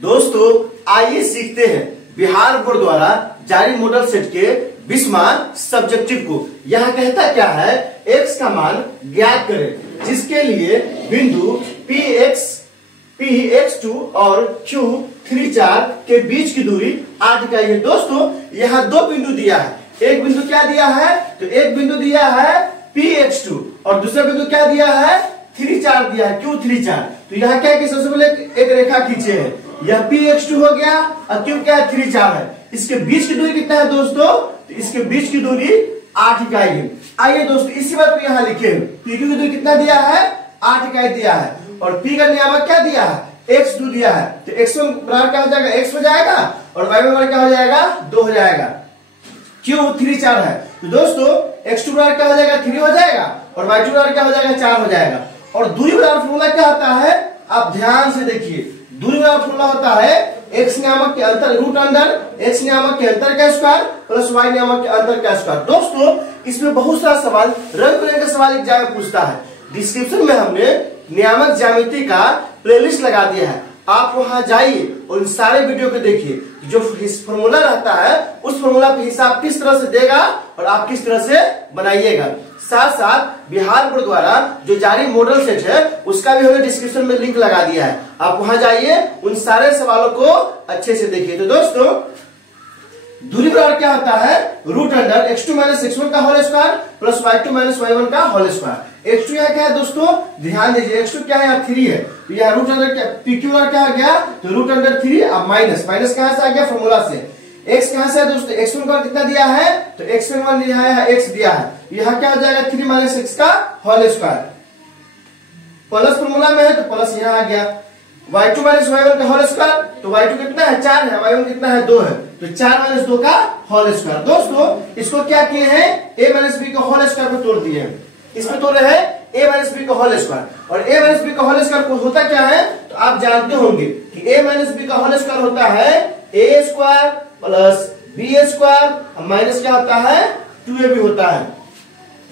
दोस्तों आइए सीखते हैं बिहार बोर्ड द्वारा जारी मॉडल सेट के 20वां सब्जेक्टिव को। यहाँ कहता क्या है, x का मान ज्ञात करें जिसके लिए बिंदु px2 और q34 के बीच की दूरी 8 इकाई है। दोस्तों यहाँ दो बिंदु दिया है, एक बिंदु क्या दिया है, तो एक बिंदु दिया है px2 और दूसरा बिंदु क्या दिया है, 34 दिया है, q34। तो यहाँ क्या है कि सबसे पहले एक रेखा खींचे है, यह px2 हो गया और q क्या है, 34 है। इसके बीच की दूरी कितना है दोस्तों, तो इसके बीच की दूरी 8 इकाई है। आइए दोस्तों इसी बात को यहाँ लिखे, pq की दूरी कितना दिया है, 8 इकाई दिया है और p का नियामक क्या दिया है, x2 दिया है। तो x1 बराबर क्या हो जाएगा, x हो जाएगा और y बराबर क्या हो जाएगा, 2 हो जाएगा। q34 है तो दोस्तों x2 बराबर क्या हो जाएगा, 3 हो जाएगा और y2 बराबर क्या हो जाएगा, 4 हो जाएगा। और दूरी बराबर फॉर्मूला क्या होता है, आप ध्यान से देखिए, दूरी बराबर फॉर्मूला होता है x नियामक के अंतर रूट अंडर x नियामक के अंतर का स्क्वायर प्लस y नियामक के अंतर का स्क्वायर। दोस्तों इसमें बहुत सारा सवाल रंग बिरंगे सवाल एग्जाम में पूछता है। डिस्क्रिप्शन में हमने नियामक ज्यामिति का प्लेलिस्ट लगा दिया है, आप वहां जाइए और इन सारे वीडियो को देखिए। जो फॉर्मूला रहता है उस फॉर्मूला पे हिसाब किस तरह से देगा और आप किस तरह से बनाइएगा। साथ साथ बिहार बोर्ड द्वारा जो जारी मॉडल सेट है उसका भी हमने डिस्क्रिप्शन में लिंक लगा दिया है, आप वहां जाइए उन सारे सवालों को अच्छे से देखिए। तो दोस्तों दूरी बराबर क्या होता है, root under x2 minus x1 का whole square plus y2 minus y1 का होल स्क्वायर। x2 यहाँ क्या है दोस्तों, ध्यान दीजिए, x2 क्या है, यहाँ 3 है तो यहाँ रूट अंडर क्या, pq क्या आ गया, तो रूट अंडर 3 अब माइनस माइनस कहां से आ गया, फॉर्मूला से। x कहां से है दोस्तों, x1 का कितना दिया है, तो x1 मान दिया है, x दिया है, यहाँ क्या हो जाएगा 3 माइनस x का होल स्क्वायर। प्लस फॉर्मूला में है तो प्लस यहाँ आ गया, y2 माइनस y1 का होल स्क्वायर, तो y2 कितना है, 4 है, y1 कितना है, 2 है, तो 4 माइनस 2 का होल स्क्वायर। दोस्तों इसको क्या किए हैं, a माइनस b का होल स्क्वायर में तोड़ दिए हैं, इसमें तोड़ रहे हैं a माइनस b का होल स्क्वायर। और a माइनस b का होल स्क्वायर होता क्या है, तो आप जानते होंगे कि a माइनस b का होल स्क्वायर होता है a square plus b square minus क्या होता है, 2ab होता है।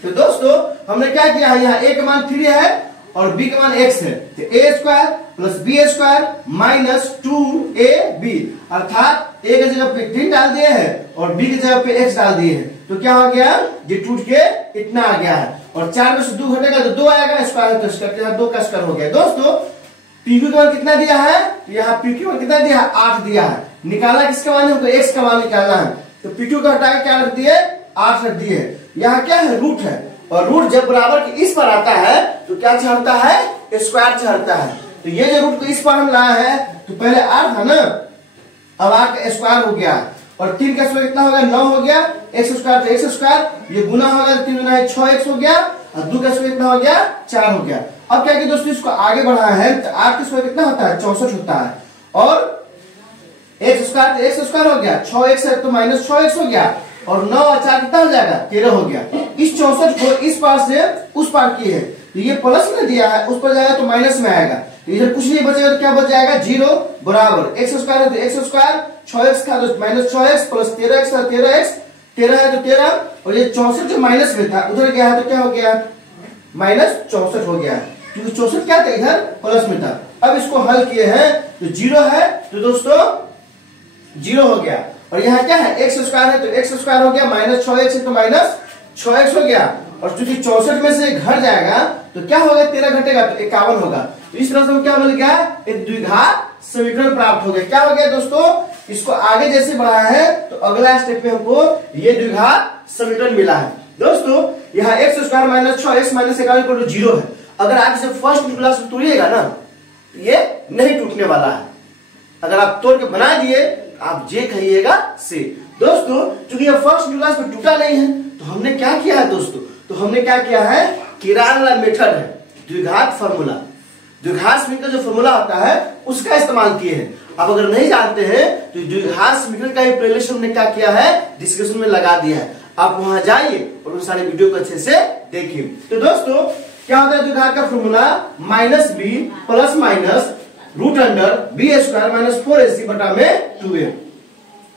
तो दोस्तों हमने क्या किया है, यहाँ a का मान 3 है और b का मान x है, तो a square plus b square minus 2ab, अर्थात a की जगह पे 3 डाल दिए हैं और b की जगह पे x डाल दिए हैं, तो क्या हो गया, ये टूट के इतना आ गया है और 4 में से 2 घटेगा तो 2 आएगा, स्क्वायर तो स्क्वायर, यहाँ 2 का स्क्वायर हो गया। दोस्तों pq का मान कितना दिया है, तो यहाँ pq मान कितना दिया है, 8 दिया है, निकाला किसका मान है, तो x का मान निकालना है, तो pq का हटा के क्या रख दिए, 8 रख दिए। यहाँ क्या है, रूट है और रूट जब बराबर के इस पर आता है तो क्या चढ़ता है, स्क्वायर चढ़ता है। तो ये जो रूट को इस पर हम लाया है तो पहले 8 था ना, अब 8 का स्क्वायर हो गया और 3 का स्क्वायर कितना हो गया, 9 हो गया, x स्क्वायर तो x स्क्वायर, ये गुना हो गया, 3 गुना है 6x हो गया और 2 का स्क्वायर कितना हो गया, 4 हो गया। अब क्या कि दोस्तों इसको आगे बढ़ाया है तो 8 का स्क्वायर कितना होता है, 64 होता है और x स्क्वायर तो x स्क्वायर हो गया, 6x है तो माइनस 6x हो गया और 9 और 4 कितना हो जाएगा, 13 हो गया। इस 64 को इस पार से उस पार किए है तो ये प्लस में दिया है, उस पर जाएगा तो माइनस में आएगा, तो इधर कुछ नहीं बचेगा तो क्या बच जाएगा, 0 बराबर x स्क्वायर है तो x स्क्वायर, 6x का तो माइनस 6x प्लस 13x है 13x, 13 है तो 13 और ये 64 जो माइनस में था उधर गया है तो क्या हो गया, माइनस 64 हो गया, क्योंकि 64 क्या था, इधर प्लस में था। अब इसको हल किए हैं तो 0 है तो दोस्तों 0 हो गया और यहाँ क्या है, x स्क्वायर है तो x स्क्वायर हो गया, माइनस 6x है तो माइनस 6x हो गया और चूंकि 64 में से घट जाएगा तो क्या होगा, 13 घटेगा तो 51 होगा। तो इस तरह से क्या मिल गया, एक द्विघात समीकरण प्राप्त हो गया। क्या हो गया दोस्तों, इसको आगे जैसे बढ़ाया है तो अगला स्टेप में हमको ये द्विघात समीकरण मिला है। दोस्तों यहाँ x square minus 6x minus 51 0 है, अगर आप इसे फर्स्ट क्लास में तोड़िएगा ना तो ये नहीं टूटने वाला है, अगर आप तोड़ के बना दिए आप जे कहिएगा से। दोस्तों चूंकि ये फर्स्ट क्लास में टूटा नहीं है तो हमने क्या किया है दोस्तों, तो हमने क्या किया है, किरान वाला मेथड है, द्विघात फार्मूला, द्विघात समीकरण जो फार्मूला होता है उसका इस्तेमाल किए हैं। आप अगर नहीं जानते हैं तो द्विघात समीकरण का प्लेलिस्ट हमने क्या किया है, डिस्क्रिप्शन में लगा दिया है, आप वहां जाइए और उन सारे वीडियो को अच्छे से देखिए। तो दोस्तों क्या होता है द्विघात का formula, minus b plus minus root under b square minus 4ac बटा में 2a।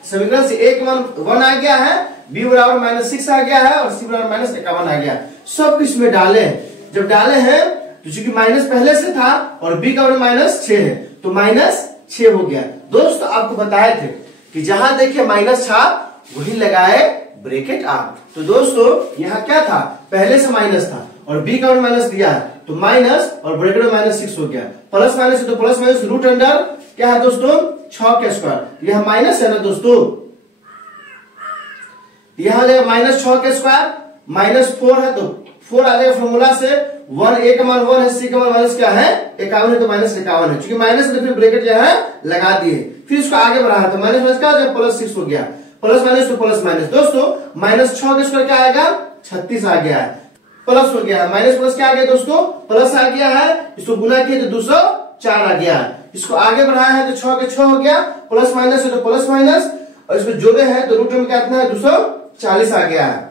समीकरण से a का मान 1 आ गया है, b बराबर माइनस 6 आ गया है और c बराबर माइनस 51 आ गया। सब इसमें डाले, जब डाले हैं तो चूंकि माइनस पहले से था और b का माइनस 6 है तो माइनस 6 हो गया। दोस्तों आपको बताए थे कि जहां देखिए माइनस था वही लगाए ब्रैकेट आप। तो दोस्तों यहाँ क्या था, पहले से माइनस था और बी का माइनस दिया है तो माइनस और ब्रैकेट में -6 हो गया। प्लस माइनस तो प्लस माइनस रूट अंडर क्या है दोस्तों 6 का स्क्वायर। यह माइनस है ना दोस्तों, यहां जाएगा -6 का स्क्वायर -4 है तो 4 आ जाएगा फॉर्मूला से 1 a का मान 1 है, c का मान माइनस क्या है 51 है तो -51 है। क्योंकि माइनस है तो फिर ब्रैकेट जो है लगा दिए, फिर इसको आगे बढ़ा तो माइनस माइनस क्या हो जाएगा +6 हो गया। प्लस माइनस तो प्लस माइनस दोस्तों -6 का स्क्वायर क्या आएगा 36 आ गया है, प्लस हो गया है, माइनस प्लस क्या आ गया दोस्तों प्लस आ गया है, इसको गुना किया तो 204 आ गया है। इसको आगे बढ़ाया है तो 6 के 6 हो गया, प्लस माइनस है तो प्लस माइनस और इसको जोड़े हैं तो रूट में कितना है 240 आ गया है,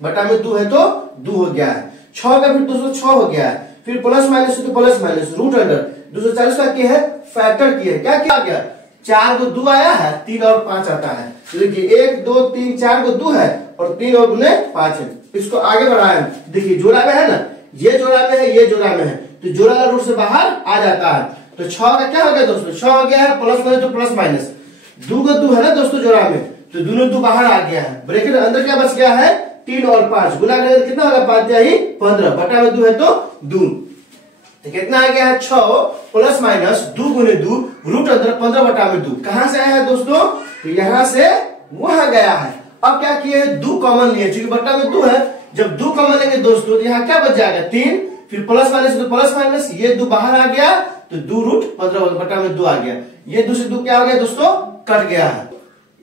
बटा में 2 है तो 2 हो गया है। 6 का फिर 206 हो गया है, फिर प्लस माइनस है तो प्लस माइनस रूट अंडर 240 का क्या है फैक्टर किया, क्या क्या गया 4 को 2 आया है 3 और 5 आता है। तो देखिए 1 2 3 4 को 2 है और 3 और 2 5 है। इसको आगे बढ़ाया देखिए जोड़ा में है ना, ये जोड़ा में है ये जोड़ा में है तो जोड़ा रूट से बाहर आ जाता है। तो 6 का क्या हो गया दोस्तों 6 हो गया है, प्लस माइनस तो प्लस माइनस 2 का 2 है ना दोस्तों जोड़ा में तो दोनों 2 बाहर आ गया है। ब्रैकेट अंदर क्या बच गया है 3 और 5 गुना करें कितना होगा 5 या 15 बटा में 2 है तो 2 तो कितना आ गया है 6 प्लस माइनस 2 गुने 2 रूट अंदर 15 बटा में 2 कहां से आया है दोस्तों तो यहां से वहां गया है। अब क्या किए 2 कॉमन लिए क्योंकि बटा में 2 है, जब 2 कॉमन लेंगे दोस्तों तो यहाँ क्या बच जाएगा 3 फिर प्लस माइनस तो प्लस माइनस ये 2 बाहर आ गया तो 2 रूट 15 बटा में 2 आ गया। ये 2 से 2 क्या हो गया दोस्तों कट गया है,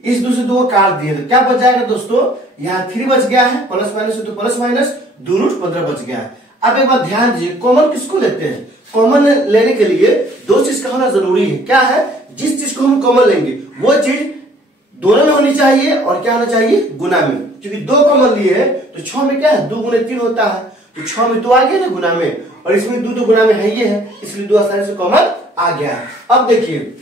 इस 2 से 2 को काट दिए तो क्या बच जाएगा दोस्तों यहाँ 3 बच गया है, प्लस माइनस तो प्लस माइनस 2 रूट 15 बच गया है। अब एक बात ध्यान दीजिए कॉमन किसको लेते हैं, कॉमन लेने के लिए 2 चीज का होना जरूरी है। क्या है, जिस चीज को हम कॉमन लेंगे वो चीज दोनों में होनी चाहिए और क्या होना चाहिए गुना में। क्योंकि 2 कॉमन लिए है तो 6 में क्या है 2 गुने 3 होता है तो 6 में 2 आ गया ना गुना में और इसमें 2 तो गुना में है ये है इसलिए 2 आसानी से कॉमन आ गया है। अब देखिए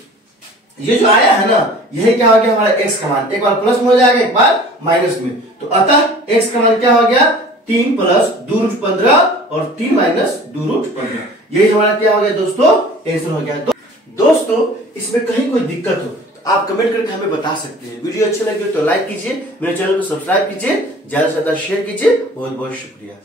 ये जो आया है ना यही क्या हो गया हमारा x का मान, एक बार प्लस में हो जाएगा एक बार माइनस में, तो अतः x का मान क्या हो गया 3 प्लस 2 रूट 15 और 3 माइनस 2 रूट 15। यही हमारा क्या हो गया दोस्तों आंसर हो गया। दोस्तों इसमें कहीं कोई दिक्कत हो तो आप कमेंट करके हमें बता सकते हैं। वीडियो अच्छी लगी तो लाइक कीजिए, मेरे चैनल को सब्सक्राइब कीजिए, ज्यादा से ज्यादा शेयर कीजिए। बहुत बहुत शुक्रिया।